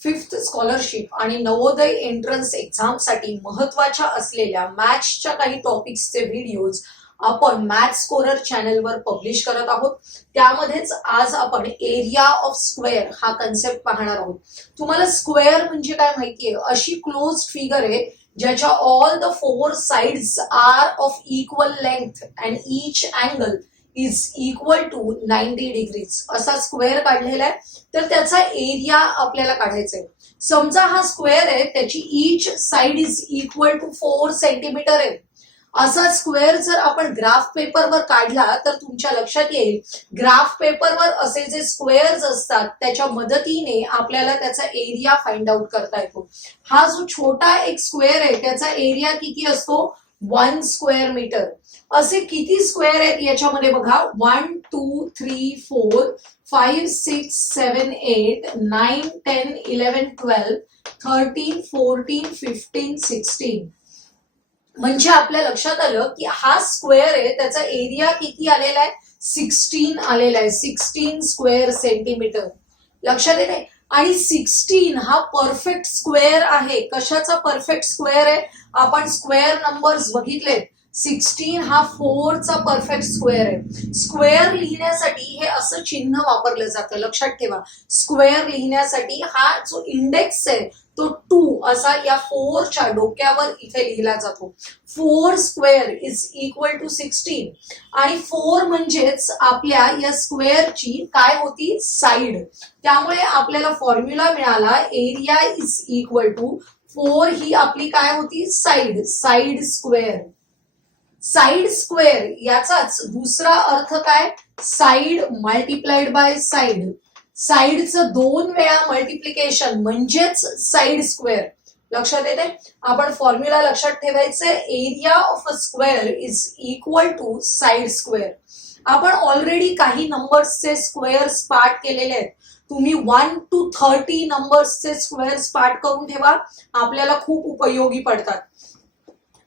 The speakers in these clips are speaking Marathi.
फिफ्थ स्कॉलरशिप आणि नवोदय एंट्रन्स एक्झामसाठी महत्वाच्या असलेल्या मॅथ्सच्या काही टॉपिक्सचे व्हिडिओज आपण मॅथ स्कोरर चॅनलवर पब्लिश करत आहोत. त्यामध्येच आज आपण एरिया ऑफ स्क्वेअर हा कन्सेप्ट पाहणार आहोत. तुम्हाला स्क्वेअर म्हणजे काय माहितीये? अशी क्लोज फिगर आहे ज्याच्या all the four sides are of equal length and each angle is equal to 90 degrees. असा स्क्वेअर काढलेला आहे, तर त्याचा एरिया आपल्याला काढायचा आहे. समजा हा स्क्वेअर आहे, त्याची each side is equal to 4 centimetre आहे. असा स्क्वेअर जर आपण ग्राफ पेपरवर काढला तर तुमच्या लक्षात येईल, ग्राफ पेपरवर असे जे स्क्वेअर्स असतात त्याच्या मदतीने आपल्याला त्याचा एरिया फाइंड आउट करता येतो. हा जो छोटा एक स्क्वेअर आहे त्याचा एरिया किती असतो? 1 स्क्वेअर मीटर. असे किती स्क्वेअर आहेत याच्यामध्ये बघा, 1 2 3 4 5 6 7 8 9 10 11 12 13 14 15 16. म्हणजे आपल्या लक्षात आलं की हा स्क्वेअर आहे, त्याचा एरिया किती आलेला आहे? 16 आलेला आहे. 16 स्क्वेअर सेंटीमीटर. लक्षात येते? आणि 16 हा परफेक्ट स्क्वेअर आहे. कशाचा परफेक्ट स्क्वेअर आहे? आपण स्क्वेअर नंबर्स बघितले. 16 हा 4 चा परफेक्ट स्क्वेअर आहे. स्क्वेअर लिहिण्यासाठी हे असं चिन्ह वापरलं जातं. लक्षात ठेवा, स्क्वेअर लिहिण्यासाठी हा जो इंडेक्स आहे तो 2 असा या 4 च्या डोक्यावर इथे लिहिला जातो. 4 स्क्वेअर इज इक्वल टू 16 आणि 4 म्हणजेच आपल्या या स्क्वेअरची काय होती? साइड. त्यामुळे आपल्याला फॉर्म्युला मिळाला, एरिया इज इक्वल टू 4 ही आपली काय होती? Side. Side square. Side square याचाच दुसरा अर्थ काय? Side multiplied by side. साइडचं 2 वेळा मल्टिप्लिकेशन म्हणजेच साइड स्क्वेअर. लक्षात येते? आपण फॉर्म्युला लक्षात ठेवायचे, area of a square is equal to side square. आपण ऑलरेडी काही नंबर्सचे स्क्वेअर्स पार्ट केलेले आहेत. तुम्ही 1 to 30 नंबर्सचे स्क्वेअर्स पार्ट करून ठेवा, आपल्याला खूप उपयोगी पडतात.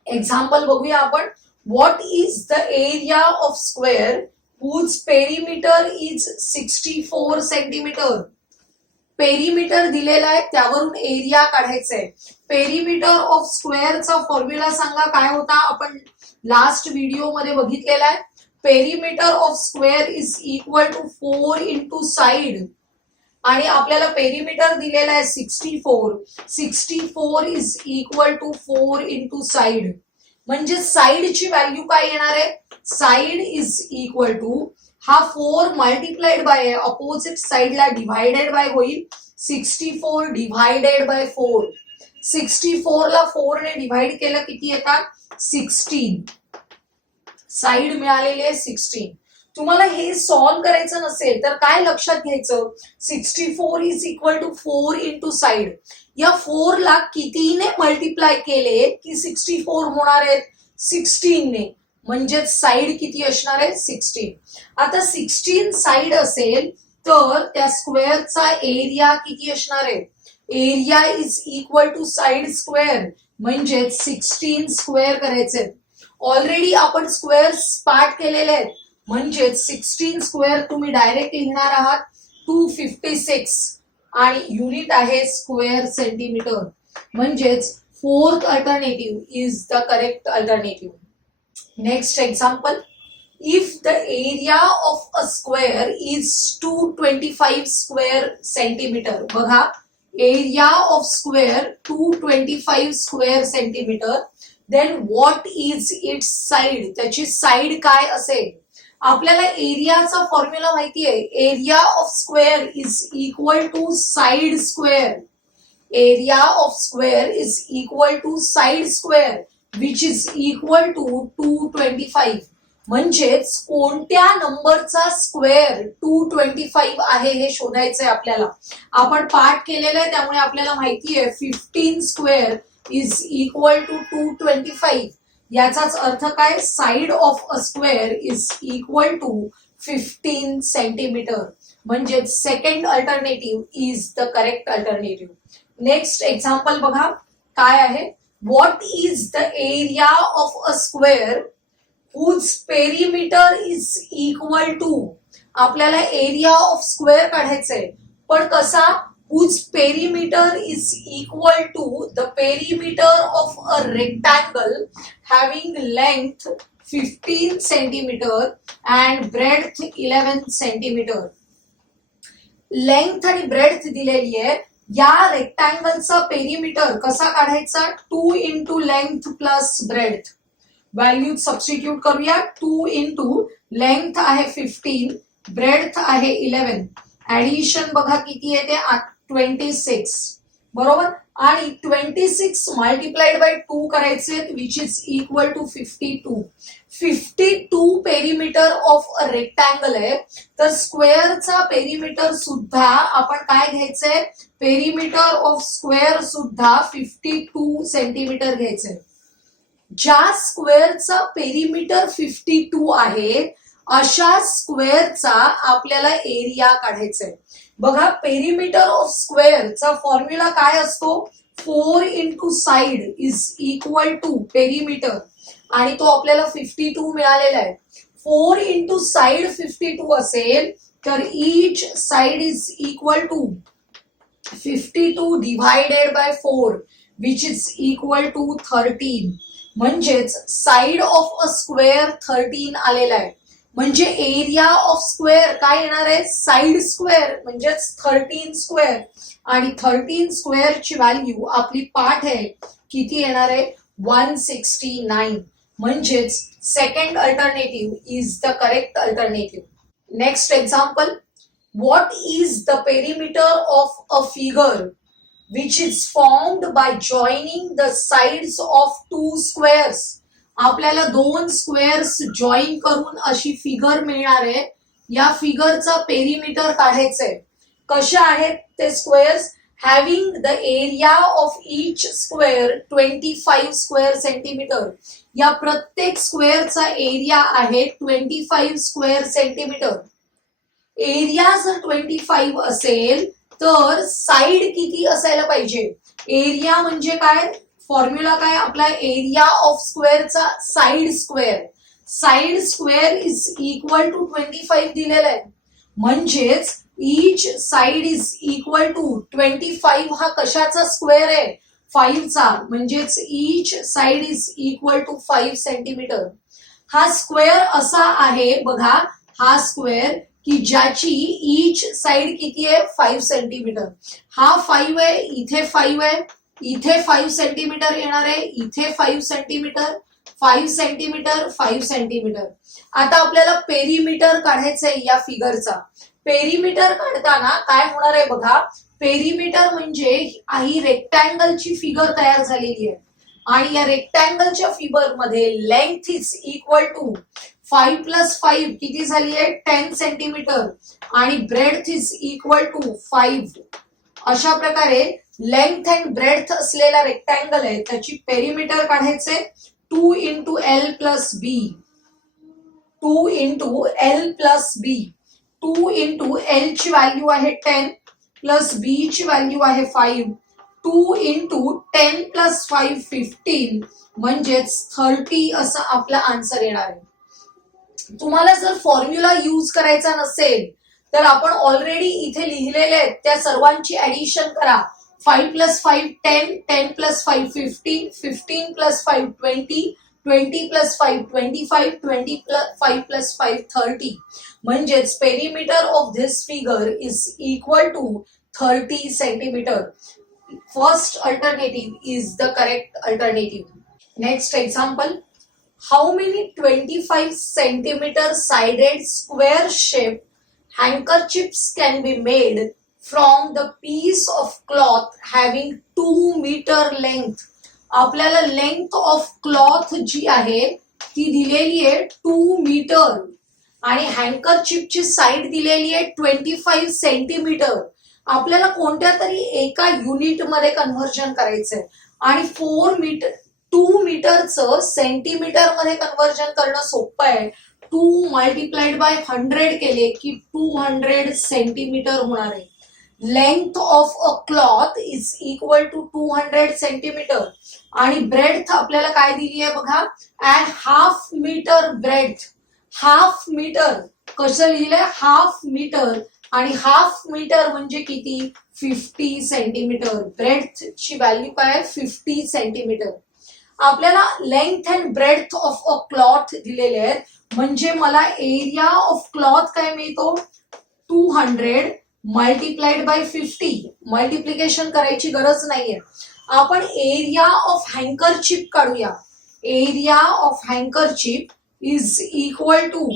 एक्झाम्पल बघूया आपण. What is the area of square whose perimeter is 64 centimetre. Perimeter दिलेला आहे, त्यावरून एरिया काढायचा आहे. पेरीमीटर ऑफ स्क्वेअरचा फॉर्म्युला सांगा काय होता? आपण लास्ट व्हिडिओ मध्ये बघितलेला आहे. Perimeter of square is equal to 4 into side आणि आपल्याला पेरीमीटर दिलेला आहे 64. 64 is equal to 4 into side. म्हणजे साइडची व्हॅल्यू काय येणार आहे? साइड इज इक्वल टू हा 4 मल्टिप्लाइड बाय अपोजिट साइडला डिव्हायडेड बाय होईल. 64 डिव्हायडेड बाय 4. 64 ला 4 ने डिव्हाइड केलं किती येतात? 16. साइड मिळालेली आहे 16. तुम्हाला हे सॉल्व्ह करायचं नसेल तर काय लक्षात घ्यायचं? 64 is equal to 4 into side. या 4 ला कितीने मल्टिप्लाय केले की 64 होणार आहेत? 16 ने. म्हणजे साइड किती असणार आहे? 16. आता 16 साइड असेल तर त्या स्क्वेअरचा एरिया किती असणार आहे? Area is equal to side square. म्हणजे 16 स्क्वेअर करायचे. ऑलरेडी आपण स्क्वेअर्स पार्ट केलेले आहेत, म्हणजे 16 स्क्वेअर तुम्ही डायरेक्ट लिहिणार आहात 256 आणि युनिट आहे स्क्वेअर सेंटीमीटर. म्हणजेच fourth alternative is the correct alternative. Next example. If the area of a square is 225 square centimetre. बघा, area of square 225 square centimetre. Then what is its side. त्याची साइड काय असेल? आपल्याला एरियाचा फॉर्म्युला माहिती आहे. Area of square is equal to side square. Area of square is equal to side square which is equal to 225. म्हणजेच कोणत्या नंबरचा स्क्वेअर 225 आहे हे शोधायचंय आपल्याला. आपण पार्ट केलेलं आहे त्यामुळे आपल्याला माहिती आहे 15 स्क्वेअर इज इक्वल टू 225. याचाच अर्थ काय? Side of a square is equal to 15 centimetre. म्हणजे second alternative is the correct alternative. Next example बघा काय आहे. What is the area of a square whose perimeter is equal to. आपल्याला एरिया ऑफ स्क्वेअर काढायचंय, पण कसा? whose perimeter is equal to the perimeter of a rectangle having length 15 centimeter and breadth 11 centimeter. Length आणि ब्रेड्थ दिलेली आहे. या रेक्टँगलचा पेरिमीटर कसा काढायचा? 2 into length plus breadth. Value substitute करूया. 2 इंटू लेंथ आहे 15, ब्रेड्थ आहे 11. ऍडिशन बघा किती आहे ते 26 बरोबर. आणि 26 मल्टिप्लाइड बाय 2 करायचे which is equal to 52. 52 perimeter of a rectangle आहे. तर स्क्वेअरचा पेरिमीटर सुद्धा आपण काय घ्यायचंय? पेरिमीटर ऑफ स्क्वेअर सुद्धा 52 सेंटीमीटर घ्यायचंय. ज्या स्क्वेअरचा पेरिमीटर 52 आहे अशा स्क्वेअरचा आपल्याला एरिया काढायचा आहे. बघा पेरिमीटर ऑफ स्क्वेअरचा फॉर्म्युला काय असतो? 4 into side is equal to perimeter आणि तो आपल्याला 52 मिळालेला आहे. 4 इंटू साइड 52 असेल तर each side is equal to 52 divided by 4 which is equal to 13. म्हणजेच साइड ऑफ अ स्क्वेअर 13 आलेला आहे. म्हणजे एरिया ऑफ स्क्वेअर काय येणार आहे? साइड स्क्वेअर म्हणजेच 13 स्क्वेअर. आणि 13 स्क्वेअरची व्हॅल्यू आपली पाठ आहे किती येणार आहे? 169. म्हणजेच second alternative is the correct alternative. Next example. What is the perimeter of a figure which is formed by joining the sides of two squares? आपल्याला दोन स्क्वेअर्स जॉईन करून अशी फिगर मिळणार आहे. या फिगरचा पेरिमीटर काढायचंय. कशा आहेत ते squares? Having the area of each square 25 square centimetre. या प्रत्येक स्क्वेअरचा एरिया आहे 25 स्क्वेअर सेंटीमीटर. एरिया जर 25 असेल तर साइड किती असायला पाहिजे? एरिया म्हणजे काय? फॉर्म्युला काय आपला? एरिया ऑफ स्क्वेअरचा side square. Side square is equal to 25 दिलेला आहे. म्हणजेच each side is equal to 25. हा कशाचा स्क्वेअर आहे? 5 चा. म्हणजेच each side is equal to 5 centimetre. हा स्क्वेअर असा आहे बघा, हा स्क्वेअर की ज्याची ईच साइड किती आहे? 5 सेंटीमीटर. हा 5 आहे, इथे 5 आहे, इथे 5 सेंटीमीटर येणार आहे, इथे 5 सेंटीमीटर, 5 सेंटीमीटर, 5 सेंटीमीटर. आता आपल्याला पेरिमीटर काढायचंय या फिगरचा. पेरिमीटर काढताना काय होणार आहे बघा. पेरिमीटर म्हणजे ही रेक्टँगलची फिगर तयार झालेली आहे आणि या रेक्टँगलच्या फिगर मध्ये length is equal to 5 plus 5 किती झाली आहे? 10 सेंटीमीटर आणि ब्रेड्थ इज इक्वल टू 5. अशा प्रकारे लेंथ अँड ब्रेड्थ असलेला रेक्टँगल आहे त्याची पेरिमीटर काढायचे. 2 इंटू एल प्लस बी. 2 इंटू एल प्लस बी. 2 इंटू एल ची व्हॅल्यू आहे 10 प्लस बी ची व्हॅल्यू आहे 5. 2 इंटू 10 प्लस 5 15. म्हणजेच 30 असा आपला आन्सर येणार आहे. तुम्हाला जर फॉर्म्युला यूज करायचा नसेल तर आपण ऑलरेडी इथे लिहिलेले आहेत त्या सर्वांची ऍडिशन करा. 5 plus 5 10, 10 plus 5 15, 15 plus 5 20, 20 plus 5 25, 25 plus 5 30. म्हणजेच perimeter of this figure is equal to 30 centimetre. First alternative is the correct alternative. Next example. How many 25 centimeter sided square shaped handkerchiefs can be made from the piece of cloth having 2 meter length? आपल्याला लेंथ ऑफ क्लॉथ जी आहे ती दिलेली आहे 2 मीटर आणि हँकरचिपची साइड दिलेली आहे 25 सेंटीमीटर. आपल्याला कोणत्या तरी एका युनिट मध्ये कन्व्हर्जन करायचंय आणि 2 मीटरचं सेंटीमीटर मध्ये कन्व्हर्जन करणं सोपं आहे. 2 मल्टिप्लाइड बाय 100 केले की 200 सेंटीमीटर होणार आहे. Length of a cloth is equal to 200 centimetre आणि ब्रेड्थ आपल्याला काय दिली आहे बघा. And half metre breadth. Half metre कसं लिहिलंय? हाफ मीटर आणि हाफ मीटर म्हणजे किती 50 सेंटीमीटर. ब्रेडथची व्हॅल्यू काय आहे 50 सेंटीमीटर. आपल्याला length and breadth of a cloth दिलेले आहेत म्हणजे मला एरिया ऑफ क्लॉथ काय मिळतो 200 मल्टिप्लाइड बाय 50. मल्टिप्लिकेशन करायची गरज नाहीये. आपण एरिया ऑफ हँकरचिप काढूया. Area of handkerchief is equal to,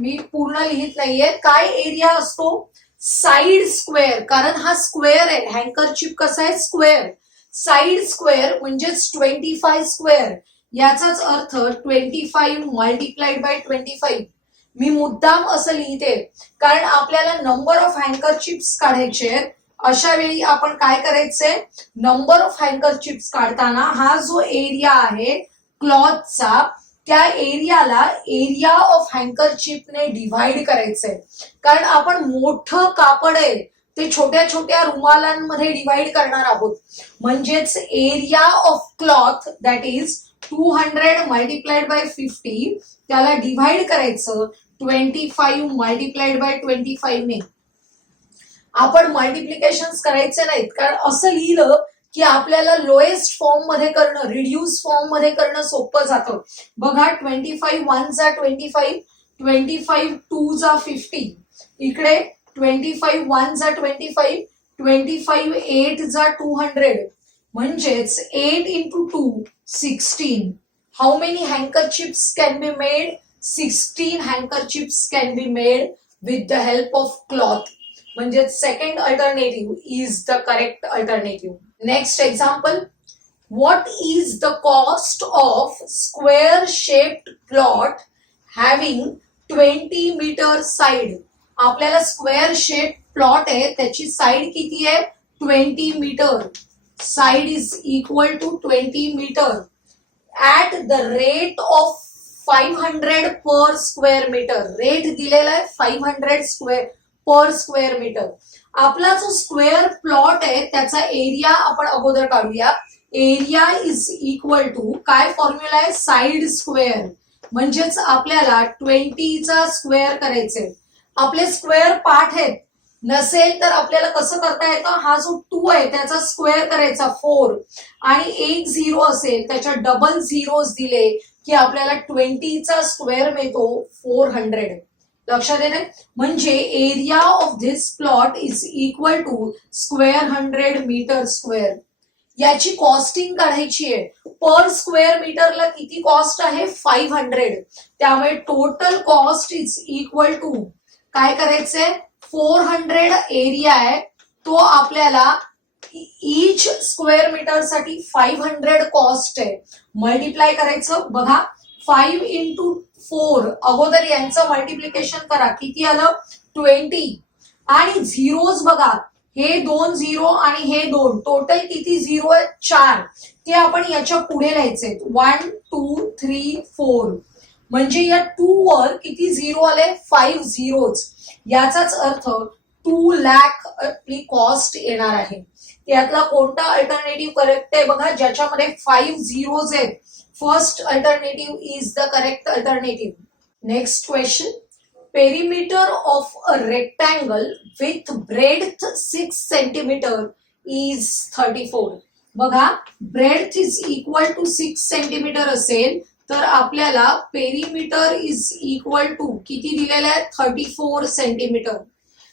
मी पूर्ण लिहित नाहीये, काय एरिया असतो साइड स्क्वेअर, कारण हा स्क्वेअर आहे. हँकरचिप कसा आहे स्क्वेअर. साइड स्क्वेअर म्हणजेच 25 स्क्वेअर. याचाच अर्थ 25 मल्टिप्लाइड बाय 25. मी मुद्दाम असं लिहिते कारण आपल्याला नंबर ऑफ हँकरचिप्स काढायचे. अशा वेळी आपण काय करायचंय, नंबर ऑफ हँकरचिप्स काढताना हा जो एरिया आहे क्लॉथचा त्या एरियाला एरिया ऑफ हँकरचिपने डिव्हाइड करायचंय. कारण आपण मोठं कापड आहे ते छोट्या छोट्या रुमालांमध्ये डिव्हाइड करणार आहोत. म्हणजेच area of cloth that is 200 multiplied by 50 त्याला डिव्हाइड करायचं 25 मल्टिप्लाइड बाय 25 ने. आपण मल्टिप्लिकेशन करायचे नाहीत कारण असं लिहिलं की आपल्याला लोएस्ट फॉर्म मध्ये करणं, रिड्यूस फॉर्म मध्ये करणं सोपं जातं. बघा 25 1 जा 25, 25 2 जा 50, इकडे 25 1 जा 25, 25 8 जा 200, म्हणजेच 8 into 2 16. How many handkerchiefs can be made? 16 handkerchiefs can be made with the help of cloth. म्हणजे second alternative is the correct alternative. Next example, what is the cost of square shaped plot having 20 metre side. आपल्याला स्क्वेअर शेप प्लॉट आहे त्याची साइड किती आहे 20 metre. Side is equal to 20 metre at the rate of 500 per square metre. Rate दिलेला आहे 500 पर स्क्वेअर मीटर. आपला जो स्क्वेअर प्लॉट आहे त्याचा एरिया आपण अगोदर काढूया. एरिया इज इक्वल टू काय फॉर्म्युला आहे साइड स्क्वेअर. म्हणजेच आपल्याला 20 चा स्क्वेअर करायचे. आपले स्क्वेअर पार्ट आहेत, नसेल तर आपल्याला कसं करता येतं, हा जो 2 आहे त्याचा स्क्वेअर करायचा 4 आणि एक 0 असेल त्याच्या डबल झिरोज दिले की आपल्याला 20 चा स्क्वेअर मिळतो 400. लक्षात येते. म्हणजे area of this plot is equal to square 100 metre square. याची कॉस्टिंग काढायची आहे. पर स्क्वेअर मीटरला किती कॉस्ट आहे 500. त्यामुळे total cost is equal to काय करायचंय 400 एरिया आहे तो आपल्याला इच स्क्वेअर मीटर साठी 500 कॉस्ट आहे. मल्टिप्लाय करायचं. बघा 5 into 4 अगोदर यांचं मल्टिप्लिकेशन करा किती आलं 20 आणि झिरोज बघा हे 2 0 आणि हे 2 टोटल किती 0 आहे 4. ते आपण याच्या पुढे लिहायचे 1 2 3 4. म्हणजे या 2 वर किती 0 आले 5 झिरोज. याचाच अर्थ 2 लाख आपली कॉस्ट येणार आहे. यातला कोणता अल्टरनेटिव्ह करेक्ट आहे बघा ज्याच्यामध्ये 5 झिरोज आहेत. First alternative is the correct alternative. Next question. Perimeter of a rectangle with breadth 6 centimeter is 34. बघा breadth is equal to 6 centimeter असेल तर आपल्याला पेरीमीटर इज इक्वल टू किती दिलेलं आहे 34 सेंटीमीटर.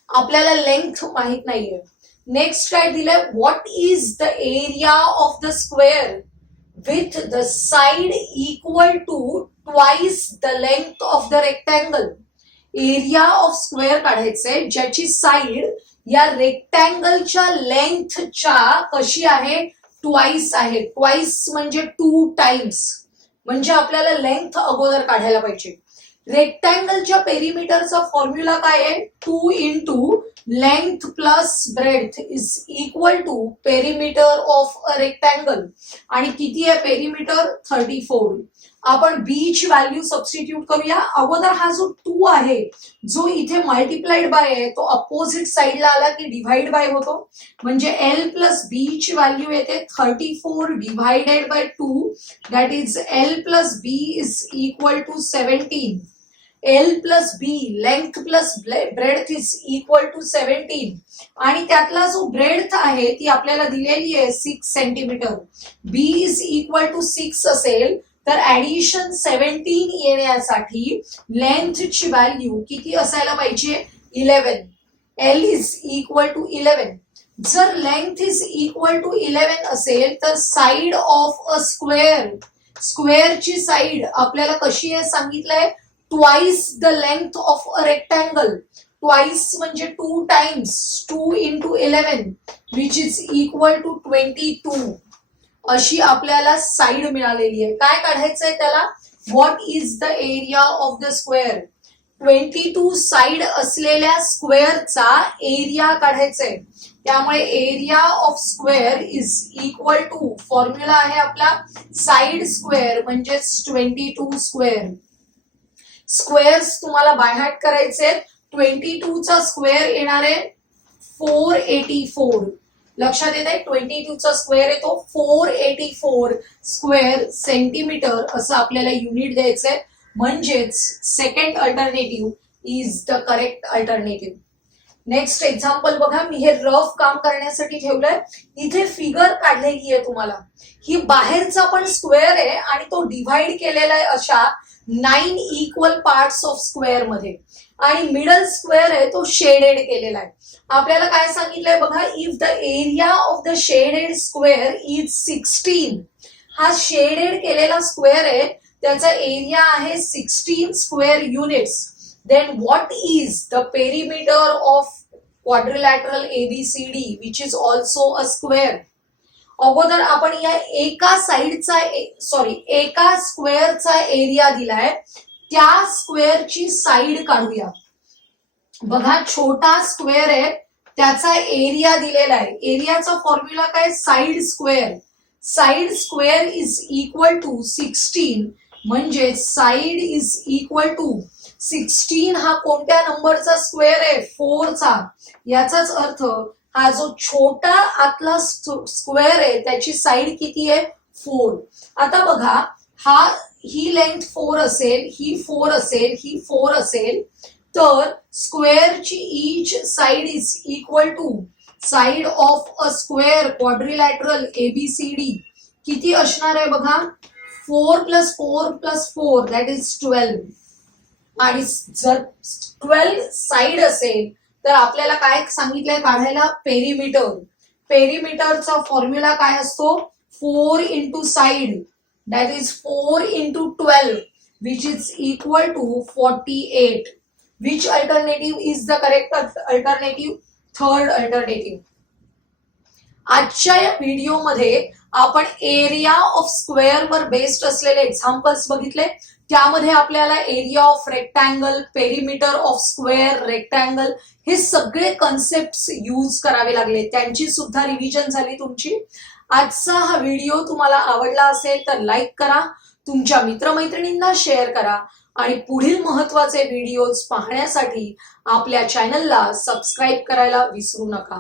आपल्याला लेंथ माहित नाहीये. नेक्स्ट काय दिलंय what is the area of the square with the side equal to twice the length of the rectangle. Area of square काढायचंय ज्याची साइड या रेक्टँगलच्या लेंथच्या कशी आहे ट्वाइस आहे. ट्वाइस म्हणजे 2 टाइम्स. म्हणजे आपल्याला लेंथ अगोदर काढायला पाहिजे. रेक्टँगलच्या पेरीमीटरचा फॉर्म्युला काय आहे 2 into length plus breadth is equal to perimeter of a rectangle. आणि किती आहे पेरीमीटर 34. आपण बी ची व्हॅल्यू सबस्टिट्यूट करूया. अगोदर हा जो 2 आहे जो इथे मल्टिप्लाइड बाय आहे तो अपोजिट साइडला आला की डिव्हाइड बाय होतो. म्हणजे एल प्लस बी ची व्हॅल्यू येते 34 divided by 2 that is L plus B is equal to 17. L plus B length plus breadth is equal to 17 आणि त्यातला जो ब्रेड्थ आहे ती आपल्याला दिलेली आहे 6 centimetre. B is equal to 6 असेल तर ऍडिशन 17 येण्यासाठी लेंथची व्हॅल्यू किती असायला पाहिजे 11. L is equal to 11. जर लेंथ इज इक्वल टू 11 असेल तर साइड ऑफ अ स्क्वेअरची साइड आपल्याला कशी आहे सांगितलंय twice the length of a rectangle. Twice म्हणजे 2 times 2 into 11 which is equal to 22 अशी आपल्याला साइड मिळालेली आहे. काय काढायचंय त्याला what is the area of the square. 22 साइड असलेल्या स्क्वेअरचा एरिया काढायचंय. त्यामुळे area of square is equal to formula आहे आपला साइड स्क्वेअर म्हणजेच 22 स्क्वेअर. स्क्वेअर्स तुम्हाला बाय हार्ट करायचे. 22 चा स्क्वेअर येणार आहे 484. लक्षात येत आहे 22 चा स्क्वेअर येतो 484 स्क्वेअर सेंटीमीटर असं आपल्याला युनिट द्यायचंय. म्हणजेच second alternative is the correct alternative. Next example बघा. मी हे रफ काम करण्यासाठी ठेवलंय. इथे फिगर काढलेली आहे तुम्हाला. ही बाहेरचा पण स्क्वेअर आहे आणि तो डिव्हाइड केलेला आहे अशा 9 इक्वल पार्ट्स ऑफ स्क्वेअर मध्ये आणि मिडल स्क्वेअर आहे तो शेडेड केलेला आहे. आपल्याला काय सांगितलंय बघा if the area of the shaded square is 16. हा शेडेड केलेला स्क्वेअर आहे त्याचा एरिया आहे 16 square units. then what is the perimeter of quadrilateral ABCD which is also a square. अगोदर आपण या एका स्क्वेअरचा एरिया दिलाय त्या स्क्वेअरची साइड काढूया. बघा छोटा स्क्वेअर आहे त्याचा एरिया दिलेला आहे. एरियाचा फॉर्म्युला काय side square. Side square is equal to 16 म्हणजे साइड इज इक्वल टू 16 हा कोणत्या नंबरचा स्क्वेअर आहे 4 चा. याचाच अर्थ हा जो छोटा आतला स्क्वेअर आहे त्याची साइड किती आहे 4. आता बघा ही लेंथ 4 असेल ही 4 असेल ही 4 असेल तर स्क्वेअरची each side is equal to side of a square quadrilateral ABCD किती असणार आहे बघा 4 + 4 + 4 दॅट इज 12. आणि जर 12 साइड असेल तर आपल्याला काय सांगितलंय काढायला पेरिमीटर. पेरिमीटरचा फॉर्म्युला काय असतो 4 into side that is 4 into 12 which is equal to 48. Which alternative is the correct alternative third alternative. आजच्या या व्हिडिओमध्ये आपण एरिया ऑफ स्क्वेअर वर बेस्ड असलेले एक्झाम्पल्स बघितले. त्यामध्ये आपल्याला area of rectangle perimeter of square rectangle हे सगळे कन्सेप्ट यूज करावे लागले. त्यांची सुद्धा रिव्हिजन झाली तुमची. आजचा हा व्हिडिओ तुम्हाला आवडला असेल तर लाईक करा, तुमच्या मित्रमैत्रिणींना शेअर करा आणि पुढील महत्त्वाचे व्हिडिओज पाहण्यासाठी आपल्या चॅनलला सबस्क्राईब करायला विसरू नका.